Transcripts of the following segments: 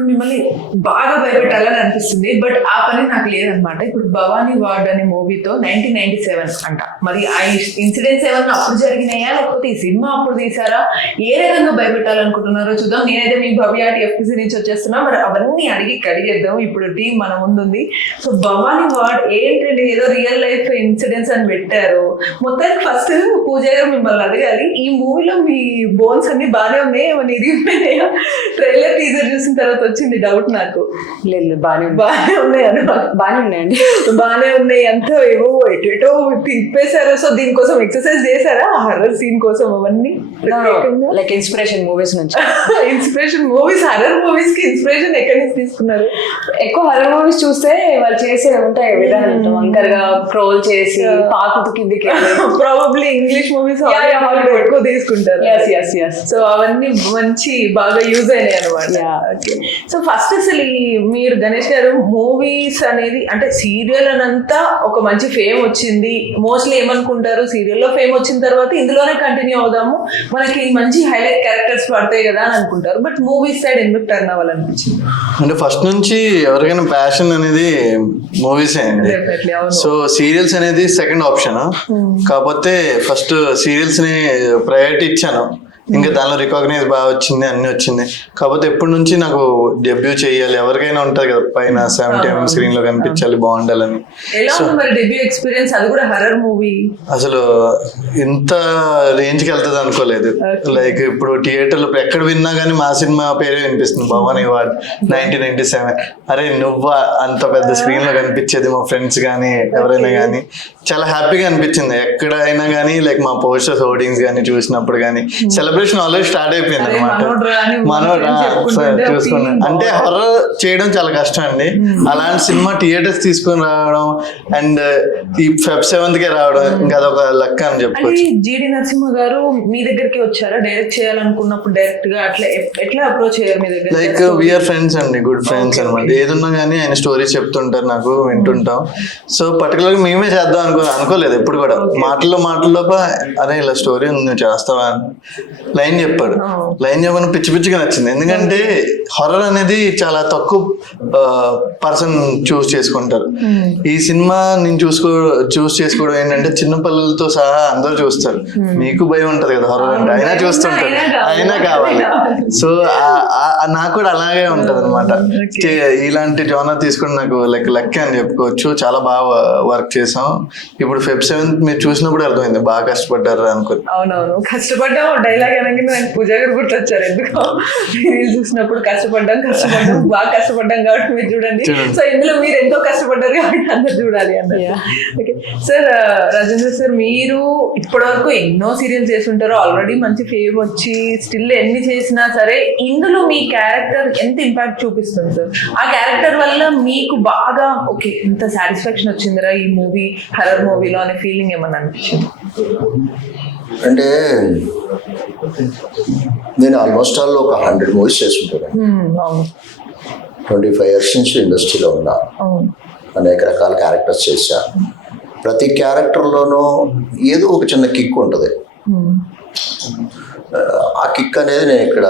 ఇప్పుడు మిమ్మల్ని బాగా భయపెట్టాలని అనిపిస్తుంది, బట్ ఆ పని నాకు లేదనమాట. ఇప్పుడు భవానీ వార్డ్ అనే మూవీతో 1997 అంట, మరి ఆ ఇన్సిడెంట్స్ ఏమన్నా అప్పుడు జరిగినాయా లేకపోతే ఈ సినిమా అప్పుడు తీసారా, ఏ రకంగా భయపెట్టాలనుకుంటున్నారో చూద్దాం. నేనైతే మీ భవ్య ఎఫ్టీసీ నుంచి వచ్చేస్తున్నా, మరి అవన్నీ కడిగేద్దాం. ఇప్పుడు టీం మన ముందుంది. సో భవానీ వార్డ్ ఏంటండి, ఏదో రియల్ లైఫ్ ఇన్సిడెంట్స్ అని పెట్టారు. మొత్తానికి ఫస్ట్ పూజ గారు మిమ్మల్ని అడగాలి, ఈ మూవీలో మీ బోన్స్ అన్ని బాగానే ఉన్నాయి, ఏమన్నా ఇరిగిపోయినాయా? ట్రైలర్ టీజర్ చూసిన తర్వాత వచ్చింది డౌట్ నాకు. లేదు బాగానే ఉన్నాయి అనమాట. బాగానే ఉన్నాయండి, బాగానే ఉన్నాయి. అంతా ఏవో ఎటో తిప్పేశారు. సో దీనికోసం ఎక్సర్సైజ్ చేశారా హర్రర్ సీన్ కోసం? అవన్నీ లైక్ ఇన్స్పిరేషన్ మూవీస్ నుంచి. ఇన్స్పిరేషన్ మూవీస్, హర్రర్ మూవీస్ కి ఇన్స్పిరేషన్ ఎక్కడి నుంచి తీసుకున్నారు? ఎక్కువ హర్రర్ మూవీస్ చూస్తే వాళ్ళు చేసే ఉంటాయి విధానం, వంకర్ గా క్రోల్ చేసి పాకుతూ కిందికి ప్రాబబ్లీ ఇంగ్లీష్ మూవీస్ ఎక్కువ తీసుకుంటారు. సో అవన్నీ మంచి బాగా యూజ్ అయినాయి అనమాట. సో ఫస్ట్ అసలు మీరు గణేష్ గారు మూవీస్ అనేది అంటే సీరియల్ అనంతా ఒక మంచి ఫేమ్ వచ్చింది. మోస్ట్లీ ఏమనుకుంటారు, సీరియల్లో ఫేమ్ వచ్చిన తర్వాత ఇందులోనే కంటిన్యూ అవుదాము, మనకి మంచి హైలైట్ క్యారెక్టర్స్ పడతాయి కదా అని అనుకుంటారు. బట్ మూవీస్ సైడ్ ఎందుకు టర్న్ అవ్వాలనిపించింది? అంటే ఫస్ట్ నుంచి ఎవరికైనా ప్యాషన్ అనేది మూవీసే అండి. సో సీరియల్స్ అనేది సెకండ్ ఆప్షన్. కాకపోతే ఫస్ట్ సీరియల్స్ ని ప్రయారిటీ ఇచ్చాను. ఇంకా దానిలో రికాగ్నైజ్ బాగా వచ్చింది, అన్ని వచ్చింది. కాకపోతే ఎప్పటి నుంచి నాకు డెబ్యూ చేయాలి, ఎవరికైనా ఉంటుంది కదా పైన 70mm స్క్రీన్ లో కనిపించాలి, బాగుండాలని. అసలు ఇంత రేంజ్ కి వెళ్తుంది అనుకోలేదు. లైక్ ఇప్పుడు థియేటర్లో ఎక్కడ విన్నా కానీ మా సినిమా పేరే వినిపిస్తుంది, భవానీ వార్డ్ 1997. అరే నువ్వా అంత పెద్ద స్క్రీన్ లో కనిపించేది, మా ఫ్రెండ్స్ కానీ ఎవరైనా కానీ చాలా హ్యాపీగా అనిపించింది. ఎక్కడైనా కానీ లైక్ మా పోస్టర్స్ హోర్డింగ్స్ కానీ చూసినప్పుడు కానీ సెలబ్రేషన్ ఆల్రెడీ స్టార్ట్ అయిపోయింది అనమాట. మనోడ్ చూసుకున్నాను అంటే హర్రర్ చేయడం చాలా కష్టం అండి. అలాంటి సినిమా థియేటర్స్ తీసుకొని రావడం అండ్ ఈ Feb 7th రావడం ఇంకా అదొక లక్ అని చెప్పుకోవచ్చు. జీడి నరసింహ గారు మీ దగ్గరికి వచ్చారా డైరెక్ట్ చేయాలనుకున్నప్పుడు? డైరెక్ట్ గా అట్లా ఎట్లా అప్రోచ్ అయ్యారు మీ దగ్గర? లైక్ వీఆర్ ఫ్రెండ్స్ అండి, గుడ్ ఫ్రెండ్స్ అనమాట. ఏదున్నా కానీ ఆయన స్టోరీస్ చెప్తుంటారు, నాకు వింటుంటాం. సో పర్టికులర్ గా మేమే చేద్దాం అనుకోలేదు ఎప్పుడు కూడా. మాటల్లో అరే ఇలా స్టోరీ ఉంది నువ్వు చేస్తావా అని లైన్ చెప్పాడు. లైన్ చెప్పని పిచ్చి పిచ్చిగా నచ్చింది. ఎందుకంటే హారర్ అనేది చాలా తక్కువ పర్సన్ చూస్ చేసుకుంటారు. ఈ సినిమా నేను చూస్ చేసుకోవడం ఏంటంటే చిన్న పిల్లలతో సహా అందరూ చూస్తారు. మీకు భయం ఉంటది కదా హారర్ అంటే, అయినా చూస్తుంటారు, అయినా కావాలి. సో నాకు కూడా అలాగే ఉంటది అనమాట. ఇలాంటి జోనర్ తీసుకుని నాకు లెక్క అని చెప్పుకోవచ్చు. చాలా బాగా వర్క్ చేసాం. ఇప్పుడు Feb 7th మీరు చూసినప్పుడు అర్థమైంది బాగా కష్టపడ్డారు అనుకుని. అవునవును, కష్టపడ్డాం. డైలాగ్ అనగానే నాకు పూజ గారు గుర్తొచ్చారు. ఎందుకో రీల్ చూసినప్పుడు కష్టపడ్డాం బాగా కష్టపడ్డాం కాబట్టి మీరు చూడండి. సో ఇందులో మీరు ఎంతో కష్టపడ్డారు కాబట్టి అందరు చూడాలి అన్నారు. ఓకే సార్, రాజేంద్ర సార్, మీరు ఇప్పటివరకు ఎన్నో సీరియల్స్ చేస్తుంటారు, ఆల్రెడీ మంచి ఫేమ్ వచ్చి స్టిల్ ఎన్ని చేసినా సరే ఇందులో మీ క్యారెక్టర్ ఎంత ఇంపాక్ట్ చూపిస్తుంది సార్? ఆ క్యారెక్టర్ వల్ల మీకు బాగా ఓకే ఇంత సాటిస్ఫాక్షన్ వచ్చిందిరా ఈ మూవీ, హర్రర్ మూవీలో అనే ఫీలింగ్ ఏమన్నా అనిపించింది? అంటే నేను ఆల్మోస్ట్ ఆల్ ఒక 100 మూవీస్ చేసుకుంటాను. 25 years నుంచి ఇండస్ట్రీలో ఉన్నా. అనేక రకాల క్యారెక్టర్స్ చేశా. ప్రతి క్యారెక్టర్లోనూ ఏదో ఒక చిన్న కిక్ ఉంటుంది. ఆ కిక్ అనేది నేను ఇక్కడ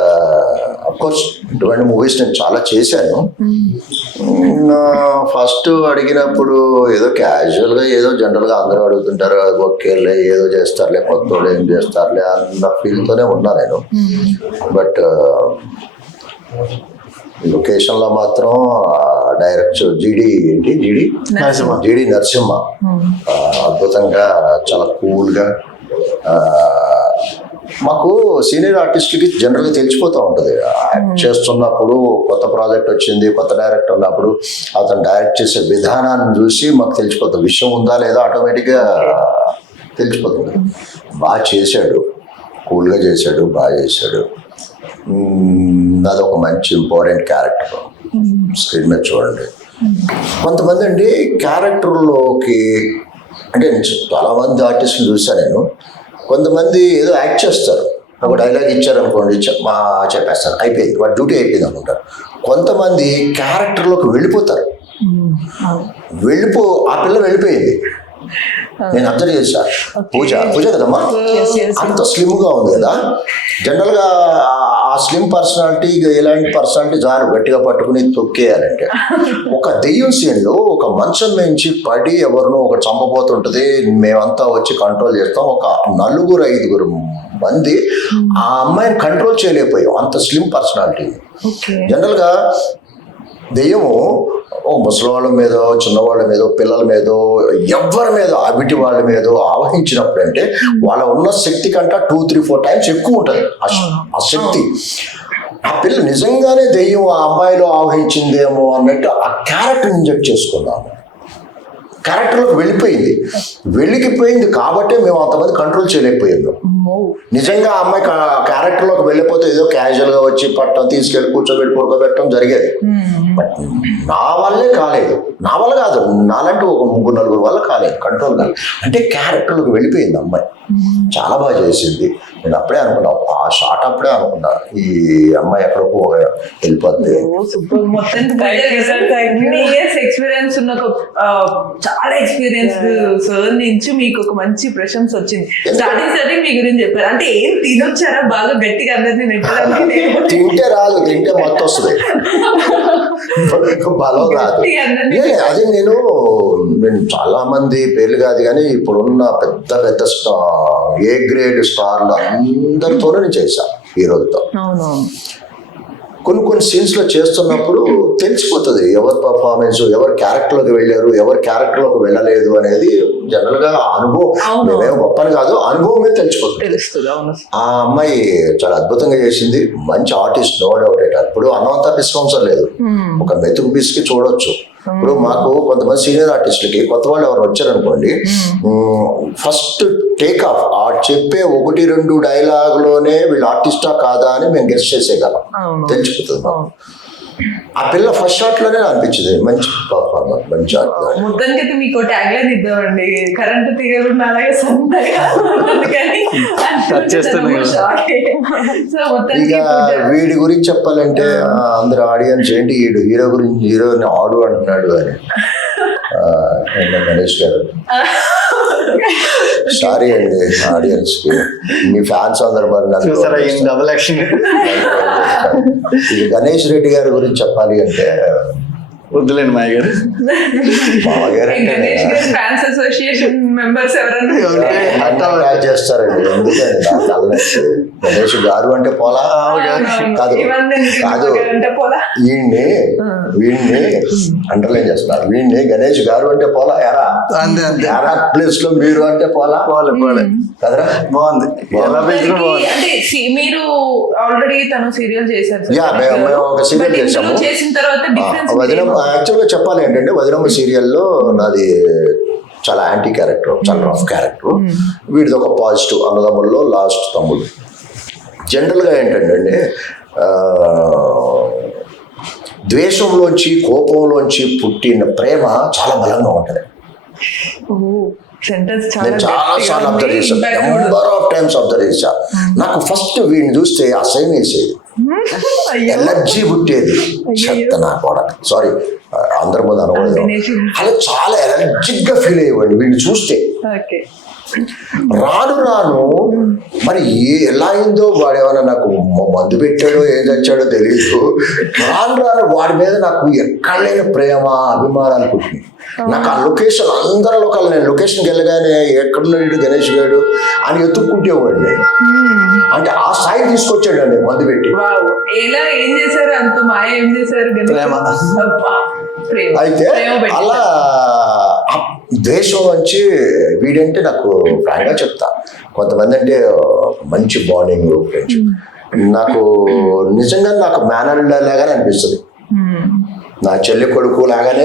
అఫ్కోర్స్ ఇటువంటి మూవీస్ నేను చాలా చేశాను. ఫస్ట్ అడిగినప్పుడు ఏదో క్యాజువల్గా ఏదో జనరల్గా అందరూ అడుగుతుంటారు, ఓకేలే ఏదో చేస్తారులే, కొత్త వాళ్ళు ఏం చేస్తారులే అన్న ఫీల్తోనే ఉన్నా నేను. బట్ లొకేషన్లో మాత్రం డైరెక్టర్ జీడి నరసింహ అద్భుతంగా చాలా కూల్గా. మాకు సీనియర్ ఆర్టిస్ట్కి జనరల్గా తెలిసిపోతూ ఉంటుంది. యాక్ట్ చేస్తున్నప్పుడు కొత్త ప్రాజెక్ట్ వచ్చింది, కొత్త డైరెక్టర్ ఉన్నప్పుడు అతను డైరెక్ట్ చేసే విధానాన్ని చూసి మాకు తెలిసిపోతుంది. విషయం ఉందా లేదా ఆటోమేటిక్గా తెలిసిపోతుంది. బాగా చేశాడు, కూల్గా చేశాడు, బాగా చేశాడు. అదొక మంచి ఇంపార్టెంట్ క్యారెక్టర్. స్క్రీన్ మీద చూడండి. కొంతమంది అండి క్యారెక్టర్లోకి అంటే చాలామంది ఆర్టిస్టులు చూసాను నేను. కొంతమంది ఏదో యాక్ట్ చేస్తారు, ఒక డైలాగ్ ఇచ్చారనుకోండి చెప్పేస్తారు, అయిపోయింది, వాడి డ్యూటీ అయిపోయింది అనుకుంటారు. కొంతమంది క్యారెక్టర్లోకి వెళ్ళిపోతారు. ఆ పిల్ల వెళ్ళిపోయింది, నేను అబ్జర్వ్ చేశా. పూజ కదమ్మా, అంత స్లిమ్ గా ఉంది కదా. జనరల్ గా ఆ స్లిమ్ పర్సనాలిటీ ఇలాంటి పర్సనాలిటీ చాలు గట్టిగా పట్టుకుని తొక్కేయాలంటే. ఒక దెయ్యం సీన్ లో ఒక మంచం నుంచి పడి ఎవరినో ఒక చంపబోతుంటది, మేమంతా వచ్చి కంట్రోల్ చేస్తాం. ఒక 4-5 మంది ఆ అమ్మాయిని కంట్రోల్ చేయలేకపోయాం, అంత స్లిమ్ పర్సనాలిటీ. జనరల్ గా దెయ్యము ఓ ముసలివాళ్ళ మీద, చిన్నవాళ్ళ మీద, పిల్లల మీద, ఎవరి మీద, అవిటి వాళ్ళ మీద ఆవహించినప్పుడు అంటే వాళ్ళ ఉన్న శక్తి కంటే 2-3-4 టైమ్స్ ఎక్కువ ఉంటుంది ఆ శక్తి. ఆ పిల్ల నిజంగానే దెయ్యం ఆ అమ్మాయిలో ఆవహించిందేమో అన్నట్టు ఆ క్యారెక్టర్ ఇంజెక్ట్ చేసుకున్నాము. క్యారెక్టర్లోకి వెళ్ళిపోయింది కాబట్టి మేము అంతమంది కంట్రోల్ చేయలేకపోయాము. నిజంగా ఆ అమ్మాయి క్యారెక్టర్లోకి వెళ్ళిపోతే ఏదో క్యాజువల్గా వచ్చి పట్టం తీసుకెళ్ళి కూర్చోబెట్టి పడుకోబెట్టడం జరిగేది. బట్ నా వల్లే కాలేదు, నా వల్ల కాదు, నాలంటూ ఒక 3-4 వల్ల కాలేదు, కంట్రోల్ కాలేదు. అంటే క్యారెక్టర్లోకి వెళ్ళిపోయింది అమ్మాయి, చాలా బాగా చేసింది. నేను అప్పుడే అనుకున్నా, ఆ షాట్ అప్పుడే అనుకున్నా, ఈ అమ్మాయి ఎక్కడికో వెళ్ళిపోద్ది. ఎక్స్పీరియన్స్ ఉన్న చాలా ఎక్స్పీరియన్స్ సార్ నుంచి మీకు ఒక మంచి ప్రశంస వచ్చింది. స్టార్టింగ్ మీ గురించి చెప్పారు, అంటే ఏం తినొచ్చారా బాగా గట్టిగా అందరినీ నెట్టడానికి? తింటే రాదు, తింటే మొత్తం వస్తుంది, బలం రాదు. అదే నేను చాలా మంది పేర్లు కాదు కానీ ఇప్పుడున్న పెద్ద పెద్ద ఏ గ్రేడ్ స్టార్లు అందరితోనూ నేను చేశాను హీరోలతో. కొన్ని సీన్స్ లో చేస్తున్నప్పుడు తెలిసిపోతుంది ఎవరి పర్ఫార్మెన్స్, ఎవరి క్యారెక్టర్లోకి వెళ్ళారు, ఎవరి క్యారెక్టర్లోకి వెళ్ళలేదు అనేది జనరల్ గా అనుభవం. మేమేమో గొప్పని కాదు, అనుభవం మీద తెలిసిపోతుంది. ఆ అమ్మాయి చాలా అద్భుతంగా చేసింది, మంచి ఆర్టిస్ట్, నో డౌట్. ఇప్పుడు అన్నంతా పిసుకంసం లేదు, ఒక మెతుకు పిసికి చూడొచ్చు. ఇప్పుడు మాకు కొంతమంది సీనియర్ ఆర్టిస్టులకి కొత్త వాళ్ళు ఎవరు వచ్చారనుకోండి, ఫస్ట్ టేక్ ఆఫ్ ఆ చెప్పే 1-2 డైలాగ్లోనే వీళ్ళు ఆర్టిస్టా కాదా అని మేము గెస్ట్ చేసేయగలం, తెలిసిపోతుంది. ఆ పిల్ల ఫస్ట్ షాట్ లోనే అనిపించింది మంచి పర్ఫార్మర్, మంచి ఆర్టిస్ట్. మొత్తానికి మీకు ట్యాగ్ లైన్ ఇద్దామండి, కరెంట్ తీయకుండా అలాగే సన్నగా. ఇక వీడి గురించి చెప్పాలంటే అందరు ఆడియన్స్ ఏంటి వీడు హీరో గురించి, హీరోని ఆడు అంటున్నాడు అని. గణేష్ గారు సారీ అండి ఆడియన్స్ కి, మీ ఫ్యాన్స్ అందరు మరి డబుల్ యాక్షన్. గణేష్ రెడ్డి గారి గురించి చెప్పాలి అంటే వద్దులేండి మాయ గారు. ఫ్యాన్స్ అసోసియేషన్ మెంబర్స్ ఎవరైనా చేస్తారండి, ఎందుకంటే గణేష్ గారు అంటే పోలా కాదు, వీడిని అండర్లైన్ చేస్తున్నారు. వీడిని గణేష్ గారు అంటే పోలా, ఎరా ప్లేస్ లో మీరు అంటే పోలా కదరా. బాగుంది, మీరు ఆల్రెడీ తను సీరియల్ చేశారు. మేము ఒక సీరియల్ చేసాము. చేసిన తర్వాత యాక్చువల్గా చెప్పాలి ఏంటంటే వదినమ్మ సీరియల్లో నాది చాలా యాంటీ క్యారెక్టర్, చాలా రఫ్ క్యారెక్టర్. వీడిది ఒక పాజిటివ్, అన్నదమ్ముల్లో లాస్ట్ తమ్ముడు. జనరల్గా ఏంటంటే ద్వేషంలోంచి, కోపంలోంచి పుట్టిన ప్రేమ చాలా బలంగా ఉంటుంది. నేను చాలాసార్లు అబ్జర్వ్ చేశాను, నెంబర్ ఆఫ్ టైమ్స్ అబ్జర్వ్ చేశాను. నాకు ఫస్ట్ వీడిని చూస్తే అసహ్యం వేసేది, ఎలర్జీ పుట్టేది. చెత్త నా కూడా, సారీ అందరి ముందు అనకూడదు, అలా చాలా ఎలర్జిక్ గా ఫీల్ అయ్యేవాడిని వీడిని చూస్తే. రాను మరి ఎలా అయిందో, వాడు ఏమైనా నాకు మందు పెట్టాడో ఏం చచ్చాడో తెలియదు. రాను వాడి మీద నాకు ఎక్కడ లేని ప్రేమ, అభిమానాలు పుట్టింది. నాకు ఆ లొకేషన్, అందరి లోకాలు, నేను లొకేషన్కి వెళ్ళగానే ఎక్కడున్నాడు గణేష్ గారు అని ఎత్తుక్కుంటేవాడు నేను. అంటే ఆ స్థాయి తీసుకొచ్చాడు అండి మందు పెట్టి. ఏం చేశారు, అంత మాయ ఏం చేశారు? అయితే అలా దేశం నుంచి వీడంటే నాకు ఫ్రాంక్గా చెప్తా, కొంతమంది అంటే మంచి బాండింగ్ ఫ్రెండ్స్. నాకు నిజంగా నాకు మేనర్ లాగానే అనిపిస్తుంది, నా చెల్లి కొడుకు లాగానే.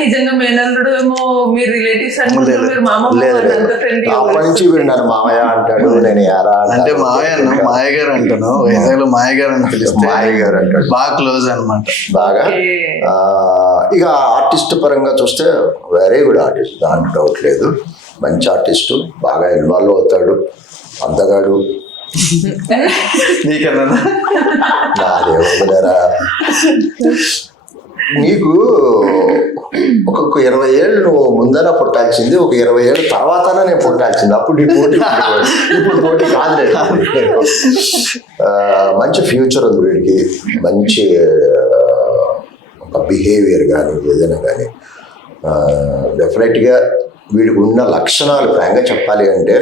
నిజంగా మేనల్లుడు ఏమో మీరు రిలేటివ్స్ అప్పటి నుంచి వీడు నన్ను మామయ్య అంటాడు, నేను యారా అంటే మామయ్య మాయ గారు అంటాను, వైజాగ్ లో మాయ గారు అని పిలిస్తే మాయ గారు అంటాడు. బాగా క్లోజ్ అనమాట, బాగా. ఇక ఆర్టిస్ట్ పరంగా చూస్తే వెరీ గుడ్ ఆర్టిస్ట్, దాంట్లో డౌట్ లేదు. మంచి ఆర్టిస్టు, బాగా ఇన్వాల్వ్ అవుతాడు, అందగాడు. నీకన్నా నాదేమోరా నీకు ఒక 20 ఏళ్ళు నువ్వు ముందర పుట్టాల్సింది, ఒక 20 ఏళ్ళ తర్వాతనే నేను పుట్టాల్సింది. అప్పుడు నీ పోటీ ఇప్పుడు పోటీ కాదులేదు. మంచి ఫ్యూచర్ ఉంది వీడికి, మంచి ఒక బిహేవియర్ కానీ ఏదైనా కానీ డెఫినెట్గా వీడికి ఉన్న లక్షణాలు ప్రాంగా చెప్పాలి అంటే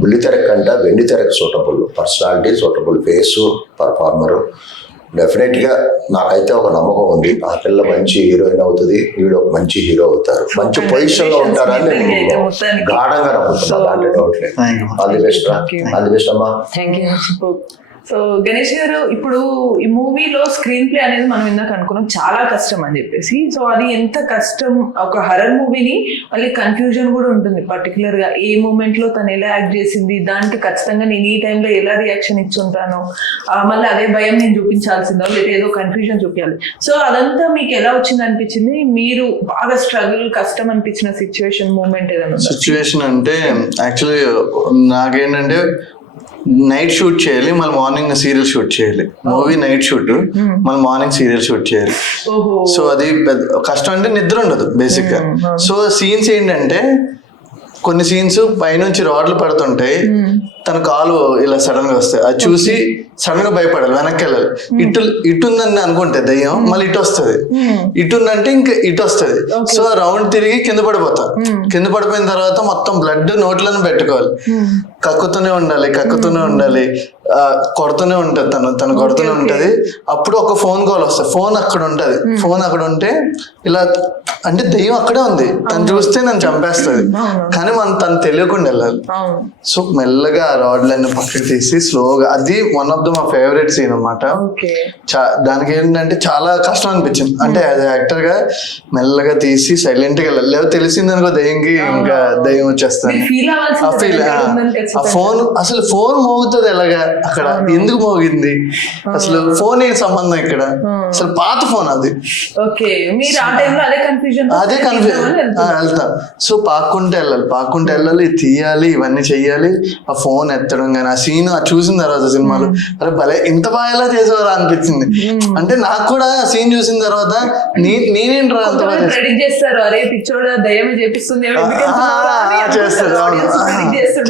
బుల్లితెర కంట వెండితెరకు suitable personality, suitable face, performer. డెఫినెట్గా నాకైతే ఒక నమ్మకం ఉంది, ఆ పిల్ల మంచి హీరోయిన్ అవుతుంది, వీడు ఒక మంచి హీరో అవుతారు, మంచి పొజిషన్లో ఉంటారని నేను గాఢంగా నమ్ముతున్నాను. దాంట్లో డౌట్ లేదు. ఆల్ ది బెస్ట్ రా, ఆల్ ది బెస్ట్ అమ్మా. Thank you. సో గణేష్ గారు, ఇప్పుడు ఈ మూవీలో స్క్రీన్ ప్లే అనేది మనం ఇందాక అనుకున్నాం చాలా కష్టం అని చెప్పేసి. సో అది ఎంత కష్టం, ఒక హర్రర్ మూవీని మళ్ళీ కన్ఫ్యూజన్ కూడా ఉంటుంది. పర్టికులర్ గా ఏ మూమెంట్ లో తను ఎలా యాక్ట్ చేసింది, దానికి ఖచ్చితంగా నేను ఈ టైంలో ఎలా రియాక్షన్ ఇచ్చుంటాను, మళ్ళీ అదే భయం నేను చూపించాల్సిందో లేదా ఏదో కన్ఫ్యూజన్ చూపించాలి. సో అదంతా మీకు ఎలా వచ్చింది అనిపించింది? మీరు బాగా స్ట్రగుల్, కష్టం అనిపించిన సిచ్యువేషన్, మూమెంట్ ఏదైనా? సిచ్యువేషన్ అంటే యాక్చువల్లీ నాకేంటంటే నైట్ షూట్ చేయాలి, మళ్ళీ మార్నింగ్ సీరియల్ షూట్ చేయాలి. మూవీ నైట్ షూట్, మళ్ళీ మార్నింగ్ సీరియల్ షూట్ చేయాలి. సో అది పెద్ద కష్టం. అంటే నిద్ర ఉండదు బేసిక్ గా. సో సీన్స్ ఏంటంటే కొన్ని సీన్స్ పైనుంచి రాడ్లు పడుతుంటాయి, తన కాలు ఇలా సడన్ గా వస్తాయి, అది చూసి సడన్ గా భయపడాలి, వెనక్కి వెళ్ళాలి. ఇటుందని అనుకుంటే దయ్యం మళ్ళీ ఇటు వస్తుంది, ఇటుందంటే ఇంకా ఇటు వస్తుంది. సో రౌండ్ తిరిగి కింద పడిపోతా. కింద పడిపోయిన తర్వాత మొత్తం బ్లడ్ నోట్లను పెట్టుకోవాలి, కక్కుతూనే ఉండాలి, కొడుతూనే ఉంటది, తను కొడుతూనే ఉంటది. అప్పుడు ఒక ఫోన్ కాల్ వస్తుంది, ఫోన్ అక్కడ ఉంటది, ఫోన్ అక్కడ ఉంటే ఇలా అంటే దెయ్యం అక్కడే ఉంది, తను చూస్తే నన్ను చంపేస్తుంది, కానీ తను తెలియకుండా వెళ్ళాలి. సో మెల్లగా ఆ రాడ్లన్నీ పక్కకి తీసి స్లోగా, అది వన్ ఆఫ్ ద మా ఫేవరెట్ సీన్ అనమాట. దానికి ఏంటంటే చాలా కష్టం అనిపించింది. అంటే యాజ్ యాక్టర్ గా మెల్లగా తీసి సైలెంట్ గా వెళ్ళాలి, లేదా తెలిసింది అనుకో దెయ్యంకి ఇంకా దెయ్యం వచ్చేస్తాను. ఆ ఫీల్, ఆ ఫోన్ అసలు ఫోన్ మోగుతుంది ఎలాగా, అక్కడ ఎందుకు మోగింది, అసలు ఫోన్ ఏం సంబంధం ఇక్కడ, అసలు పాత ఫోన్ అది. అదే కన్ఫ్యూజన్ వెళ్తాం. సో పాక్కుంటే వెళ్ళాలి, తీయాలి, ఇవన్నీ చెయ్యాలి. ఆ ఫోన్ ఎత్తడం కానీ, ఆ సీన్ చూసిన తర్వాత సినిమాలు అరే భలే ఇంత బాగా ఎలా చేసేవారు అనిపించింది. అంటే నాకు కూడా ఆ సీన్ చూసిన తర్వాత నేనేంట్రా అంత బాగా చేస్తారు, అరే పిచ్చోడు దయ్యం చేపిస్తుంది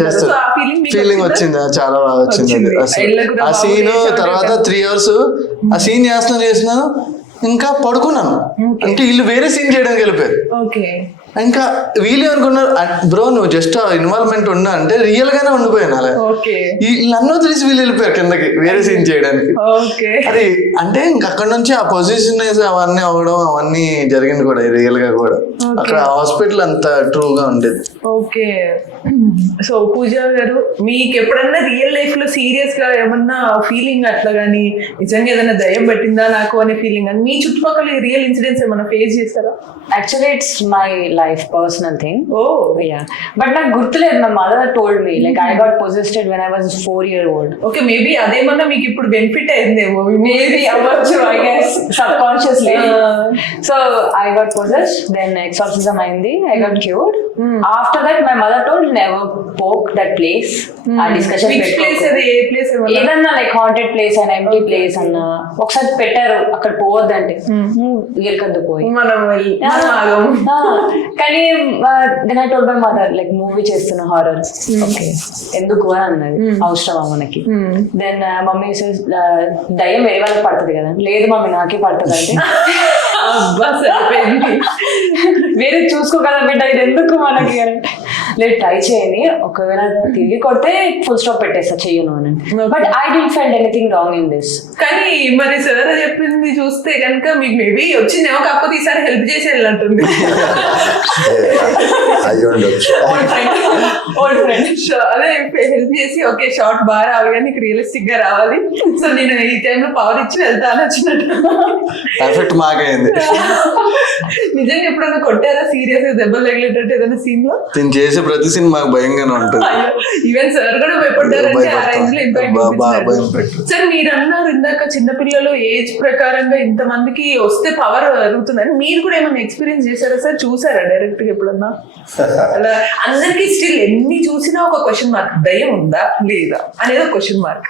చేస్తారు. ఫీలింగ్ వచ్చింది, చాలా బాగా వచ్చింది అది. ఆ సీన్ తర్వాత 3 hours ఆ సీన్ చేస్తున్నాను, ఇంకా పడుకున్నాను. అంటే వీళ్ళు వేరే సీన్ చేయడానికి వెళ్ళిపోయారు. ఇంకా వీళ్ళు అనుకున్నారు బ్రో నువ్వు జస్ట్ ఇన్వాల్వ్మెంట్ ఉన్నా అంటే రియల్ గానే ఉండిపోయాను. అలా నన్ను తెలిసి వీళ్ళు వెళ్ళిపోయారు కిందకి వేరే సీన్ చేయడానికి. అది అంటే ఇంకా అక్కడ నుంచి ఆ పొజిషన్ అవన్నీ అవ్వడం అవన్నీ జరిగింది కూడా రియల్ గా కూడా. అక్కడ హాస్పిటల్ అంత ట్రూ గా ఉండేది. ఓకే. సో పూజ గారు, మీకు ఎప్పుడన్నా రియల్ లైఫ్ లో సీరియస్ గా ఏమన్నా ఫీలింగ్ అట్లా గానీ, నిజంగా ఏదైనా దయ్యం పెట్టిందా నాకు అనే ఫీలింగ్ అని మీ చుట్టుపక్కల రియల్ ఇన్సిడెంట్స్ ఏమన్నా ఫేస్ చేస్తారా? Actually, it's my life personal thing. Oh, yeah. But నాకు గుర్తులేదు. My mother told me like I got possessed when I was 4-year-old. Okay, maybe అదేమన్నా మీకు ఇప్పుడు బెనిఫిట్ అయిందేమో. Maybe అవ్వచ్చు, I guess subconsciously. So I got possessed, then exorcism అయింది, I got cured. After that my mother told never poke that place. ఆ discussion ఏదన్నా like haunted place and empty place అన్న ఒకసారి పెట్టారు, అక్కడ పోవద్దంటే ఎరకద్దు పోయి కానీ then I told my mother like movie చేస్తున్న హారర్, ఓకే ఎందుకు అని అన్నది, అవసరమా మనకి. దెన్ మమ్మీ దయ్యం వేరే వాళ్ళకి పడుతుంది కదా, లేదు మమ్మీ నాకే పడుతుంది అంటే వేరే చూసుకోగల బిడ్డ ఇది ఎందుకు మనకి అంటే లేదు ట్రై చేయండి, ఒకవేళ తిరిగి కొడితే ఫుల్ స్టాప్ పెట్టేస్తా చెయ్యను అని. But I don't find anything wrong in this. కానీ మరి సార్ చెప్పింది చూస్తే కనుక మీకు మేబీ వచ్చిందేమో, కాకపోతే ఈసారి హెల్ప్ చేసి వెళ్ళంటుంది. ఓల్డ్ ఫ్రెండ్ అదే హెల్ప్ చేసి ఓకే షార్ట్ బాగా రావాలి కానీ నీకు రియలిస్టిక్ గా రావాలి, సో నేను ఈ టైంలో పవర్ ఇచ్చి వెళ్తాను వచ్చినట్టు. పర్ఫెక్ట్ మాకైంది. నిజంగా ఎప్పుడైనా కొట్టారా సీరియస్ గా దెబ్బలు తగిలేటట్టు ఏదైనా సీన్ లో? నేను చేసే ప్రతి సీన్ మాకు భయంగానే ఉంటుంది. ఈవెన్ సార్ కూడా భయపడ్డారంటే ఆ రేంజ్ లో ఇంపాక్ట్. సార్ మీరు అన్నారు ఇందాక చిన్నపిల్లలు ఏజ్ ప్రకారంగా ఇంత మందికి వస్తే పవర్ జరుగుతుందని, మీరు కూడా ఏమైనా ఎక్స్పీరియన్స్ చేశారా సార్? చూసారా డైరెక్ట్ గా ఎప్పుడన్నా? అలా అందరికి స్టిల్ ఎన్ని చూసినా ఒక క్వశ్చన్ మార్క్, దయ్యం ఉందా లేదా అనేది ఒక క్వశ్చన్ మార్క్.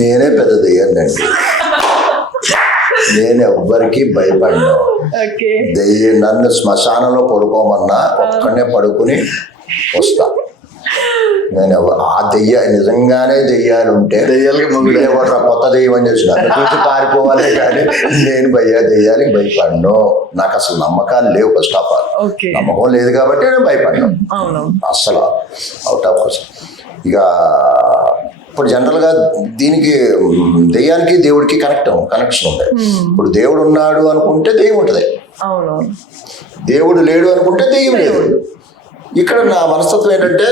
నేనే పెద్ద దయ్యాన్నండి. నేను ఎవ్వరికి భయపడ్డా. ఓకే. నన్ను శ్మశానంలో పడుకోమన్నా ఒక్కడనే పడుకుని వస్తా. నేను ఆ నిజంగానే దెయ్యాలు ఉంటే దెయ్యాలకి మొగుడు కొత్త దెయ్యం అని చెప్పి నన్ను చూసి పారిపోవాలి, కానీ నేను దెయ్యాలకి భయపడను. నాకు అసలు నమ్మకాలు లేవు. First of all okay. నమ్మకం లేదు కాబట్టి నేను భయపడ్ను అసలు, అవుట్ ఆఫ్ కోర్స్. ఇక ఇప్పుడు జనరల్గా దీనికి దెయ్యానికి దేవుడికి కనెక్షన్ ఉంది. ఇప్పుడు దేవుడు ఉన్నాడు అనుకుంటే దెయ్యం ఉంటుంది, దేవుడు లేడు అనుకుంటే దెయ్యం లేదు. ఇక్కడ నా మనస్తత్వం ఏంటంటే,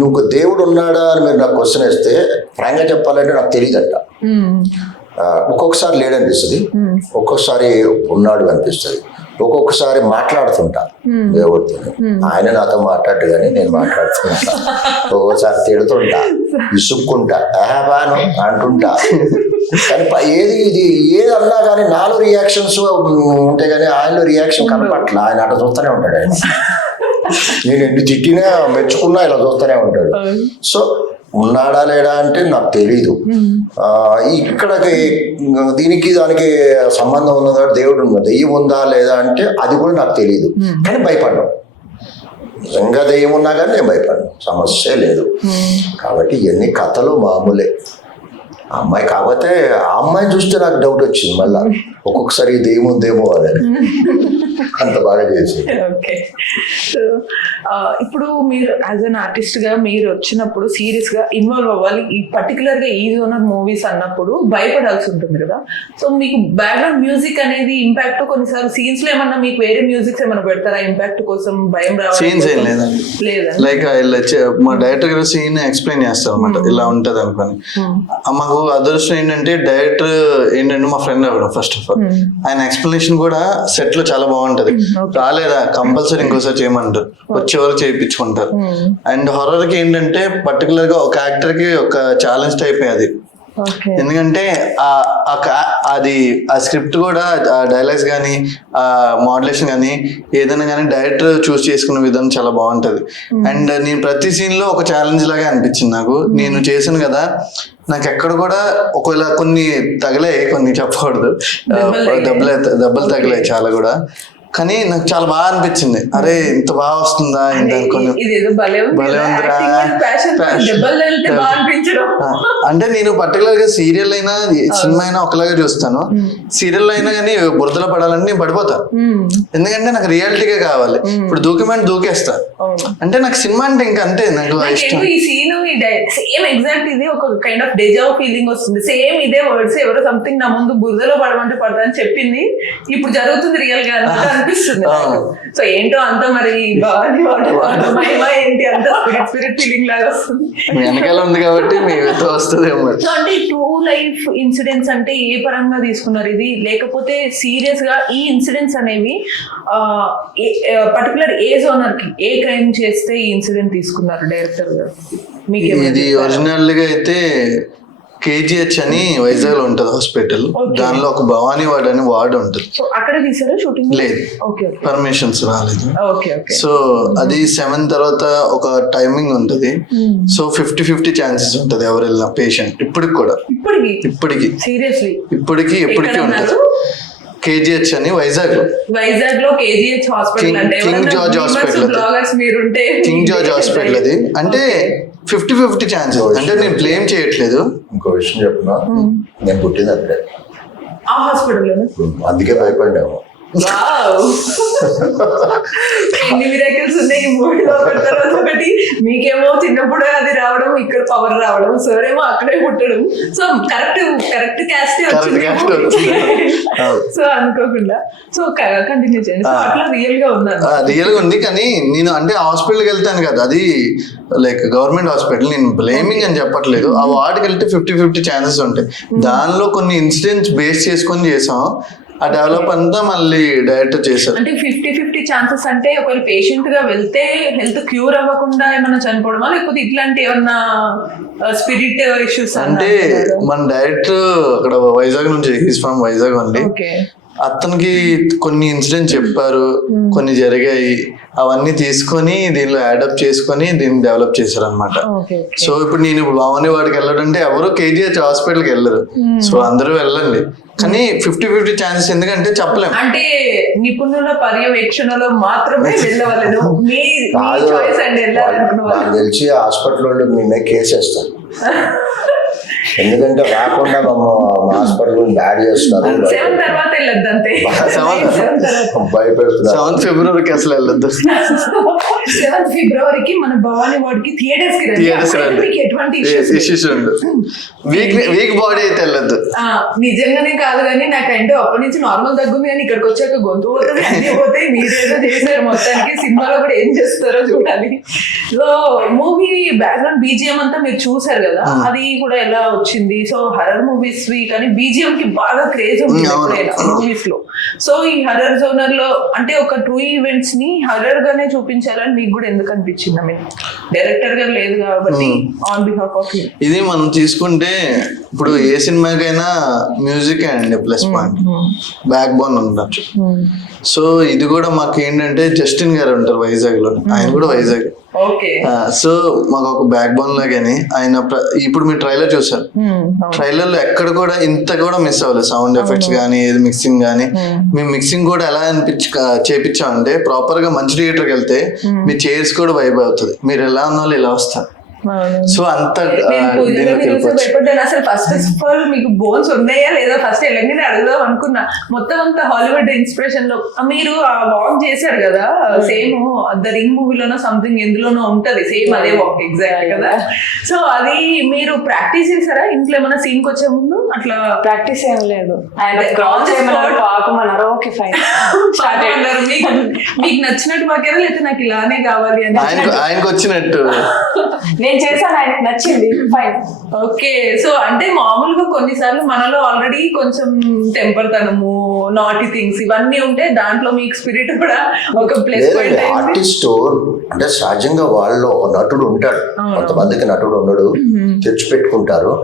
నువ్వు దేవుడు ఉన్నాడా అని మీరు నాకు క్వశ్చన్ వేస్తే ఫ్రాంక్గా చెప్పాలంటే నాకు తెలియదంట. ఒక్కొక్కసారి లేడు అనిపిస్తుంది, ఒక్కొక్కసారి ఉన్నాడు అనిపిస్తుంది, ఒక్కొక్కసారి మాట్లాడుతుంటా దేవుడితో. ఆయన నాతో మాట్లాడు కానీ నేను మాట్లాడుతుంటా. ఒక్కొక్కసారి తిడుతుంటా, విసుక్కుంటా, బాను అంటుంటా. కానీ ఏది అన్నా కానీ నాలో రియాక్షన్స్ ఉంటాయి, కానీ ఆయనలో రియాక్షన్ కనపట్ల. ఆయన అట్లా చూస్తూనే ఉంటాడు. ఆయన నేను ఎన్ని తిట్టినా మెచ్చుకున్నా ఇలా చూస్తూనే ఉంటాడు. సో ఉన్నాడా లేడా అంటే నాకు తెలీదు. ఇక్కడ దీనికి దానికి సంబంధం ఉంది కాబట్టి దేవుడు ఉన్నాడు. దెయ్యం ఉందా లేదా అంటే అది కూడా నాకు తెలియదు, కానీ భయపడ్డాం. నిజంగా దెయ్యం ఉన్నా కానీ నేను భయపడ్డాను, సమస్య లేదు. కాబట్టి ఇవన్నీ కథలు మామూలే. ఆ అమ్మాయి కాకపోతే ఆ అమ్మాయిని చూస్తే నాకు డౌట్ వచ్చింది మళ్ళా, ఒక్కొక్కసారి దెయ్యం ఉందేమో అని. అంత బాగా చేసి. ఓకే. సో ఇప్పుడు మీరు యాజ్ అన్ ఆర్టిస్ట్ గా మీరు వచ్చినప్పుడు సీరియస్ గా ఇన్వాల్వ్ అవ్వాలి, ఈ పర్టికులర్ గా ఈ జోనర్ మూవీస్ అన్నప్పుడు భయపడాల్సి ఉంటుంది కదా. సో మీకు బ్యాక్గ్రౌండ్ మ్యూజిక్ అనేది ఇంపాక్ట్, కొన్నిసార్లు సీన్స్ లో ఏమన్నా మీకు వేరే మ్యూజిక్స్ ఏమన్నా పెడతారా ఇంపాక్ట్ కోసం? భయం సీన్స్ ఏం లేదండి, లైక్ మా డైరెక్టర్ గారు సీన్ ఎక్స్ప్లెయిన్ చేస్తారు అనమాట, ఇలా ఉంటది అనుకోని. మాకు అదృష్టం ఏంటంటే డైరెక్టర్ ఏంటంటే మా ఫ్రెండ్ అవ్వడం. ఫస్ట్ ఆఫ్ ఆల్ ఆయన ఎక్స్ప్లెనేషన్ కూడా సెట్ లో చాలా బాగుంటది. రాలేదా కంపల్సరీ ఇంకోసారి చేయమంటారు, వచ్చే వరకు చేయించుకుంటారు. అండ్ హారర్ కి ఏంటంటే పర్టికులర్ గా ఒక యాక్టర్ కి ఒక ఛాలెంజ్ టైప్ అది. ఎందుకంటే అది ఆ స్క్రిప్ట్ కూడా ఆ డైలాగ్స్ కానీ ఆ మాడ్యులేషన్ కానీ ఏదైనా కానీ డైరెక్టర్ చూస్ చేసుకున్న విధానం చాలా బాగుంటది. అండ్ నేను ప్రతి సీన్ లో ఒక ఛాలెంజ్ లాగా అనిపించింది నాకు. నేను చేశాను కదా, నాకు ఎక్కడ కూడా ఒకవేళ కొన్ని తగిలాయి, కొన్ని చెప్పకూడదు, దెబ్బలు తగిలాయి చాలా కూడా. కానీ నాకు చాలా బాగా అనిపించింది, అరే ఇంత బాగా వస్తుందా ఇంత అనుకుని. అంటే నేను పర్టికులర్ గా సీరియల్ అయినా సినిమా అయినా ఒకలాగా చూస్తాను. సీరియల్ అయినా కానీ బురదలో పడాలని నేను పడిపోతాను, ఎందుకంటే నాకు రియాలిటీగా కావాలి. ఇప్పుడు దూకిమంటే దూకేస్తా, అంటే నాకు సినిమా అంటే ఇంకా అంతే నాకు ఇష్టం. ఈ సీన్ సేమ్ ఎగ్జాక్ట్ ఇది ఒక కైండ్ ఆఫ్ డేజా ఫీలింగ్ వస్తుంది. సేమ్ ఇదే వర్డ్స్ ఎవరో సంథింగ్ నా ముందు బురదలో పడమంటే పడదని చెప్పింది, ఇప్పుడు జరుగుతుంది రియల్ గా అనిపిస్తుంది. సో ఏంటో అంతా మరి ఏంటి అంత స్పిరిట్ ఫీలింగ్ లాగా వస్తుంది, వెనకాల ఉంది కాబట్టి మీతో వస్తుంది. అంటే ట్రూ లైఫ్ ఇన్సిడెంట్స్ అంటే ఏ పరంగా తీసుకున్నారు ఇది, లేకపోతే సీరియస్ గా ఈ ఇన్సిడెంట్స్ అనేవి పర్టికులర్ ఏ జోనర్ కి ఏ క్రైమ్ చేస్తే ఈ ఇన్సిడెంట్ తీసుకున్నారు డైరెక్టర్ గారు? ఇది ఒరిజినల్ గా అయితే KGH అని వైజాగ్ లో ఉంటది హాస్పిటల్, దానిలో ఒక భవానీ వార్డ్ అని వార్డ్ ఉంటుంది. అక్కడ తీసారా షూటింగ్? లేదు, పర్మిషన్స్ రాలేదు. సో అది 7 తర్వాత ఒక టైమింగ్ ఉంటది. సో 50-50 ఛాన్సెస్ ఉంటది ఎవరు వెళ్ళిన పేషెంట్. ఇప్పటికి కూడా ఇప్పటికి ఉంటది. KGH అని వైజాగ్ లో KGH హాస్పిటల్ అంటే కింగ్ జార్జ్ హాస్పిటల్ అది. అంటే 50-50 ఛాన్సెస్, అంటే నేను బ్లేమ్ చేయట్లేదు. ఇంకో విషయం చెప్పినా, నేను పుట్టింది అక్కడే, ఆ హాస్పిటల్, అందుకే భయపడ్డాము. ఎన్ని మిరాకిల్స్ ఉన్నాయి ఈ మూవీలో. ఒకటి మీకేమో చిన్నప్పుడు అది రావడం, ఇక్కడ పవర్ రావడం, సార్ ఏమో అక్కడే పుట్టడం. సో కరెక్ట్ క్యాస్ట్ సో అనుకోకుండా. సో కంటిన్యూ చేయండి. సో అట్లా రియల్ గా ఉన్నాను, రియల్ గా ఉంది. కానీ నేను అంటే హాస్పిటల్కి వెళ్తాను కదా, అది లైక్ గవర్నమెంట్ హాస్పిటల్, నేను బ్లేమింగ్ అని చెప్పట్లేదు. ఆ వార్డుకి వెళ్తే 50-50 ఛాన్సెస్ ఉంటాయి. దానిలో కొన్ని ఇన్సిడెంట్స్ బేస్ చేసుకొని చేసాం. ఆ డెవలప్ అంతా మళ్ళీ డైరెక్టర్ చేశారు. అంటే 50-50 ఛాన్సెస్ అంటే ఒకవేళ పేషెంట్ గా వెళ్తే హెల్త్ క్యూర్ అవ్వకుండా ఏమైనా చనిపోవడమా, లేకపోతే ఇట్లాంటి ఏమన్నా స్పిరిట్ ఇష్యూస్? అంటే మన డైరెక్టర్ అక్కడ వైజాగ్ నుంచి, ఈజ్ ఫ్రమ్ వైజాగ్ ఓన్లీ. అతనికి కొన్ని ఇన్సిడెంట్ చెప్పారు, కొన్ని జరిగాయి, అవన్నీ తీసుకొని దీనిలో యాడప్ చేసుకొని దీన్ని డెవలప్ చేశారు అనమాట. ఓకే. సో ఇప్పుడు నేను ఇప్పుడు భావని వాడికి వెళ్ళాలంటే ఎవరు కేజీహెచ్ హాస్పిటల్కి వెళ్ళరు, సో అందరూ వెళ్ళండి, కానీ 50-50 ఛాన్సెస్, ఎందుకంటే చెప్పలేము. అంటే నిపుణుల పర్యవేక్షణలో మాత్రమే వెళ్ళవలను. మీ కాదు, చాయిస్ అండి వెళ్ళాలనుకున్న వాళ్ళు. నాకు తెలిసి హాస్పిటల్ వాళ్ళు మేమే కేసు వేస్తాం. ఎందుకంటే రాకుండా మా హాస్పిటల్ బ్యాడ్ చేస్తున్నారు, 7 తర్వాత వెళ్ళొద్దు అంతే. 7th భయపెడుతున్నారు. 7th ఫిబ్రవరికి అసలు వెళ్ళొద్దు. 7th ఫిబ్రవరికి మన భవానీ వార్డ్ కి థియేటర్స్ కి థియేటర్స్ రండి. మీకు ఎటువంటి ఇష్యూస్ ఉండు. వీక్ బాడీ అయితే వెళ్ళొద్దు. నిజంగానే కాదు కానీ నాకంటే అప్పటి నుంచి నార్మల్ తగ్గుంది, కానీ ఇక్కడికి వచ్చాక గొంతు పోతుంది, అన్ని పోతాయి. మీరేదో చేశారు మొత్తానికి. సినిమాలో కూడా ఏం చేస్తారో చూడాలి. సో మూవీ బ్యాక్గ్రౌండ్ బీజిఎం అంతా మీరు చూసారు కదా, అది కూడా ఎలా వచ్చింది? సో హర్రర్ మూవీస్ కానీ బీజిఎం కి బాగా క్రేజ్ ఉంది మూవీస్ లో. సో ఈ హర్రర్ జోనర్ లో అంటే ఒక ట్రూ ఈవెంట్స్ ని హర్రర్ గానే చూపించాలని మీకు కూడా ఎందుకు అనిపించింది? ఐ మీన్ డైరెక్టర్ గా లేదు కాబట్టి ఆన్ బిహాఫ్ ఆఫ్ ఇది మనం తీసుకుంటే ఇప్పుడు ఏ సినిమాకైనా మ్యూజిక్ అండి ప్లస్ పాయింట్, బ్యాక్ బోన్ ఉండొచ్చు. సో ఇది కూడా మాకు ఏంటంటే జస్టిన్ గారు ఉంటారు వైజాగ్ లో, ఆయన కూడా వైజాగ్. ఓకే. సో మాకు ఒక బ్యాక్ బోన్ లాగానే ఆయన ఇప్పుడు మీరు ట్రైలర్ చూసారు, ట్రైలర్ లో ఎక్కడ కూడా ఇంత కూడా మిస్ అవ్వలేదు. సౌండ్ ఎఫెక్ట్స్ కానీ ఏది మిక్సింగ్ కానీ, మేము మిక్సింగ్ కూడా ఎలా చేపించామంటే ప్రాపర్ గా మంచి థియేటర్కి వెళ్తే మీ చైర్స్ కూడా వైబ్ అవుతుంది, మీరు ఎలా ఉన్న వాళ్ళు ఇలా వస్తారు. సో అంత అసలు ఫస్ట్ ఆఫ్ ఆల్ మీకు బోన్స్ ఉన్నాయా లేదా ఫస్ట్ ఎలాగైనా అడుగుదాం అనుకున్నా. మొత్తం అంతా హాలీవుడ్ ఇన్స్పిరేషన్ లో మీరు ఆ వాక్ చేశారు కదా, సేమ్ ద రింగ్ మూవీలోనో సంథింగ్ ఎందులోనో ఉంటది సేమ్ అదే వాక్ ఎగ్జాక్ట్ కదా. సో అది మీరు ప్రాక్టీస్ చేశారా ఇంట్లో ఏమైనా సీన్ కి వచ్చే ముందు? అట్లా ప్రాక్టీస్ ఏం లేదు, ఆయన పాపమన్నారు. ఓకే ఫైన్ మీకు నచ్చినట్టు వాకేనా లేకపోతే నాకు ఇలానే కావాలి అని ఆయనకు వచ్చినట్టు నేను చేశాను, ఆయనకు నచ్చింది, ఫైన్. ఓకే. సో అంటే మామూలుగా కొన్నిసార్లు మనలో ఆల్రెడీ కొంచెం టెంపర్ తనము, నాటి థింగ్స్ ఇవన్నీ ఉంటే దాంట్లో మీకు స్పిరిట్ కూడా ఒక ప్లస్ పాయింట్. ఆర్టిస్ట్ అంటే సహజంగా వాళ్ళు ఒక నటుడు ఉంటాడు, కొంతమందికి నటుడు ఉండడు, తెచ్చి పెట్టుకుంటారు.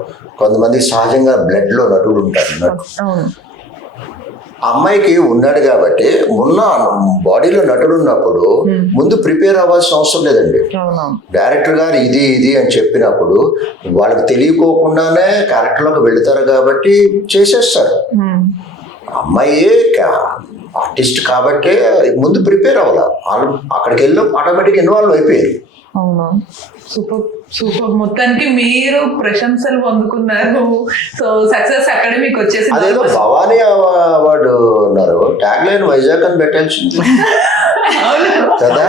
కొంతమందికి సహజంగా బ్లడ్ లో నటుడు ఉంటాడు. అమ్మాయికి ఉన్నాడు కాబట్టి మొన్న బాడీలో నటుడు ఉన్నప్పుడు ముందు ప్రిపేర్ అవ్వాల్సిన అవసరం లేదండి. డైరెక్టర్ గారు ఇది ఇది అని చెప్పినప్పుడు వాళ్ళకి తెలియకోకుండానే క్యారెక్టర్లోకి వెళుతారు కాబట్టి చేసేస్తారు. అమ్మాయి ఆర్టిస్ట్ కాబట్టి ముందు ప్రిపేర్ అవ్వాలి, అక్కడికి వెళ్ళి ఆటోమేటిక్ ఇన్వాల్వ్ అయిపోయారు. అవునా, సూపర్ సూపర్. మొత్తానికి మీరు ప్రశంసలు పొందుకున్నారు. సో సక్సెస్ అకాడమీకి వచ్చేసి అదేదో భవానీ అవార్డు ఉన్నారు, ట్యాగ్ లైన్ వైజాగ్ అని పెట్టాల్సింది కదా.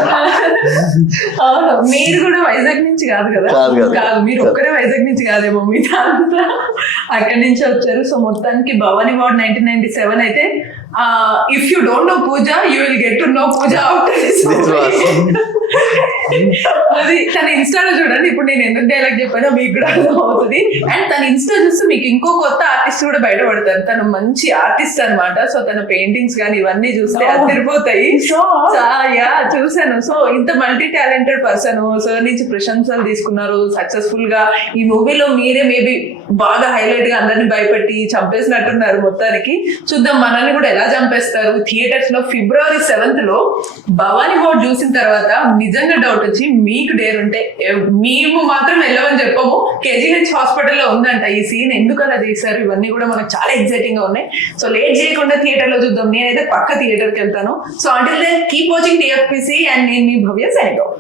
అవును, మీరు కూడా వైజాగ్ నుంచి కాదు కదా? కాదు, మీరు ఒక్కరే వైజాగ్ నుంచి కాదేమో, మిగతా అంతా అక్కడి నుంచి వచ్చారు. సో మొత్తానికి భవానీ అవార్డ్ 1997 అయితే if you don't know Pooja you will get to know Pooja after this. అది తన ఇన్స్టాలో చూడండి, ఇప్పుడు నేను ఎందుకు డైలాగ్ చెప్పానో మీకు కూడా అర్థం అవుతుంది. అండ్ తన ఇన్స్టా చూస్తే మీకు ఇంకో కొత్త ఆర్టిస్ట్ కూడా బయటపడతారు. తను మంచి ఆర్టిస్ట్ అనమాట. సో తన పెయింటింగ్స్ కానీ ఇవన్నీ చూస్తే అదిరిపోతాయి. చూసాను. సో ఇంత మల్టీ టాలెంటెడ్ పర్సన్, సార్ నుంచి ప్రశంసలు తీసుకున్నారు. సక్సెస్ఫుల్ గా ఈ మూవీలో మీరే మేబీ బాగా హైలైట్ గా అందరినీ భయపెట్టి చంపేసినట్టున్నారు. మొత్తానికి చూద్దాం మనల్ని కూడా ఎలా చంపేస్తారు. థియేటర్స్ లో February 7th భవానీ అవార్డ్ చూసిన తర్వాత నిజంగా డౌట్ వచ్చి మీకు డేర్ ఉంటే మేము మాత్రం వెళ్ళమని చెప్పము, కేజీహెచ్ హాస్పిటల్లో ఉందంట ఈ సీన్, ఎందుకు అలా చేశారు, ఇవన్నీ కూడా మనకు చాలా ఎక్సైటింగ్ గా ఉన్నాయి. సో లేట్ చేయకుండా థియేటర్ లో చూద్దాం. నేనైతే పక్క థియేటర్కి వెళ్తాను. So until then keep watching TFPC and నేను మీ భవ్య సైనింగ్ ఆఫ్.